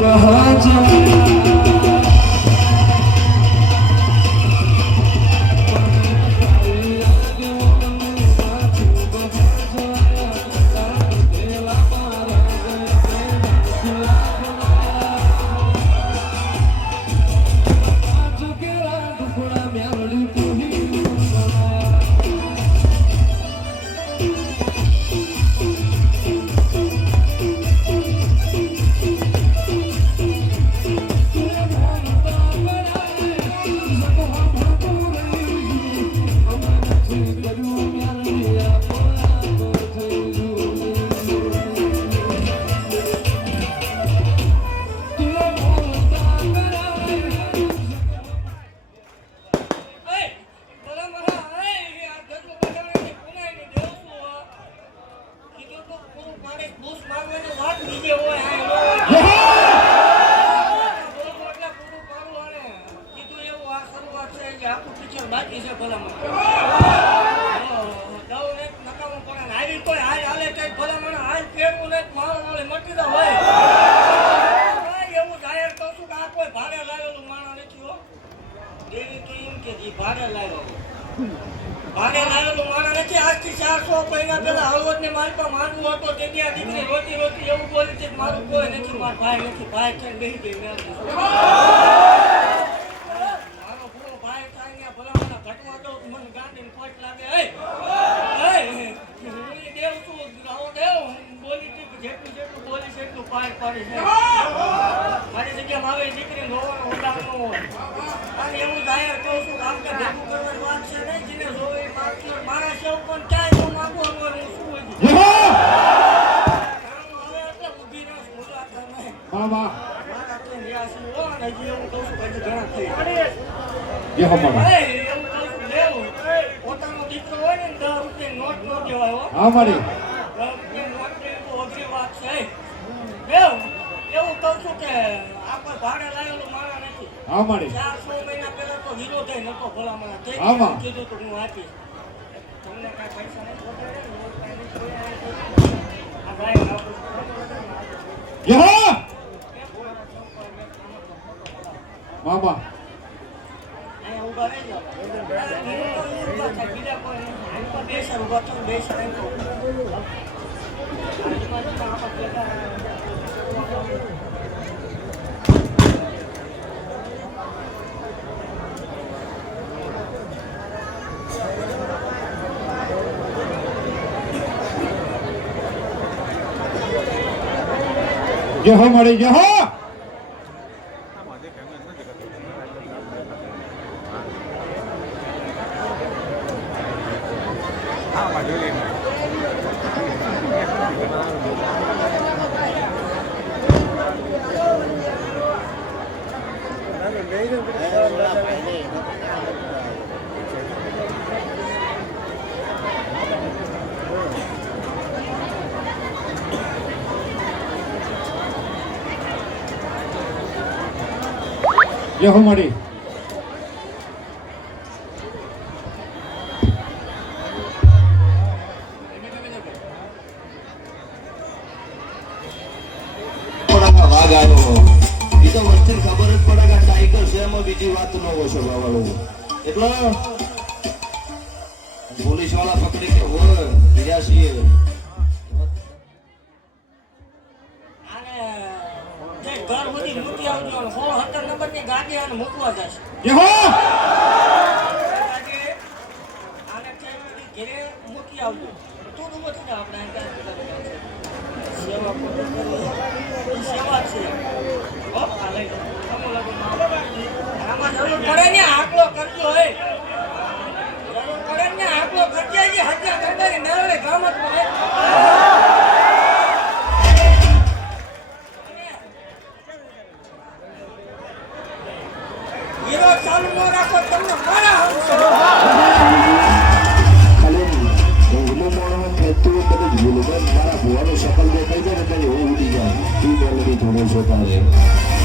的盒子 બાકી છે ભલામણ. દઉં એક નકામું ને આવી કોઈ હાલ હાલે કઈ ભલામણ, હાલ કેવું ને મારો વાળે મટી દો હોય. એવું જાહેર કહું છું કે આ કોઈ ભાડે લાવેલું માણસ નથી, હો. એમ કે જી ભાડે લાવ્યો. ભાડે લાવેલું માણસ નથી. આજથી ચારસો મહિના પહેલા હળવદ ને મારી પાસે માંગવું તે ત્યાં દીકરી રોતી રોતી એવું બોલી છે મારું કોઈ નથી, મારો ભાઈ નથી. ભાઈ થઈને બેસી ગઈ, મેં મારો પૂરો ભાઈ થાય ને ભલા મને ઘટવા દો તો મને ગાંધીને ખોટ લાગે એ એ હું ઈ દેવ છું આવો દેવ બોલી હતી કે જેટલું જેટલું બોલી છે એટલું પાર પાડી છે મારી જગ્યામાં આવે એ દીકરી રોવાનો ઉડાવનો હોય. અને એવું જાહેર કહું છું કે કે ભેગું કરવાની વાત છે નહીં જેને જોવે એ માગતી મારા પણ ક્યાંય ન માગવાનું હોય શું હોય મારા તો નિરાશ અને હજી એવું કહું છું હજી ઘણા થઈ જે હો બાબા એ, એવું કહું છું, લેવું. પોતાનો દીકરો હોય ને દસ રૂપિયા નોટ ન દેવાય હો. હા મારી. દસ રૂપિયા નોટ દેવી તો વાત છે. લેવું. એવું કહું છું કે આ ભાડે લાવેલું મારા નથી. હા મારી. ચાર છ મહિના પહેલા તો હીરો થઈ નતો ભલામણ. તે. કીધું તો હું આપીશ. તમને કાંઈ પૈસા નહીં ને, નોટ હો મળી ખોટાડે. આ ભાઈ આપણું જે હો Yo, Mari. ભેગા આવ્યો એ તો વસ્તી ખબર જ પડે કે ટાઈગર છે એમાં બીજી વાત ન ઓછો વાળો એટલે પોલીસવાળા પકડી કે હોય ગયા છીએ. ઘર સુધી મૂકી આવજો અને સોળ સત્તર નંબરની ગાડી આને મૂકવા જશે જે હો ગાડી આને ટ્રેનથી ઘેરે મૂકી આવજો થોડું બધું ને આપણે. સેવા સેવા છે. હો. આમાં જરૂર પડે ને આકલો કરજો હે જરૂર પડે ને આકલો કરજે હજાર કરતા ગામ જ પડે. ચાલુ ન રાખો, તમને મારા હમશો ફેંકતું બધું ભૂલું મારા ભુવાનું સફળ દેખાઈ જાય ને એટલે હું ઉડી જાય તું મેલડી થોડો છો તારે.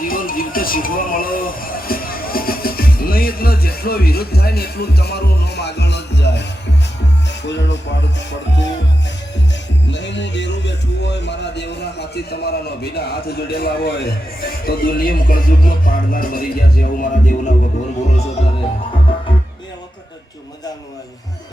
જીવન જીવતે શીખવા મળો. નહીં એટલે જેટલો વિરોધ થાય ને એટલું તમારું નામ આગળ જ જાય. કોઈનું પાડ પડતું. નહીં હું દેરું બેઠું હોય, મારા દેવના હાથી તમારા નભીના હાથ જોડેલા હોય, તો દુનિયમ કળજુગનો પાડનાર મરી ગયા છે એવું મારા દેવના ભગવાન બોલો છો તારે. બે વખત જ છું મજા આવ્યું. આવી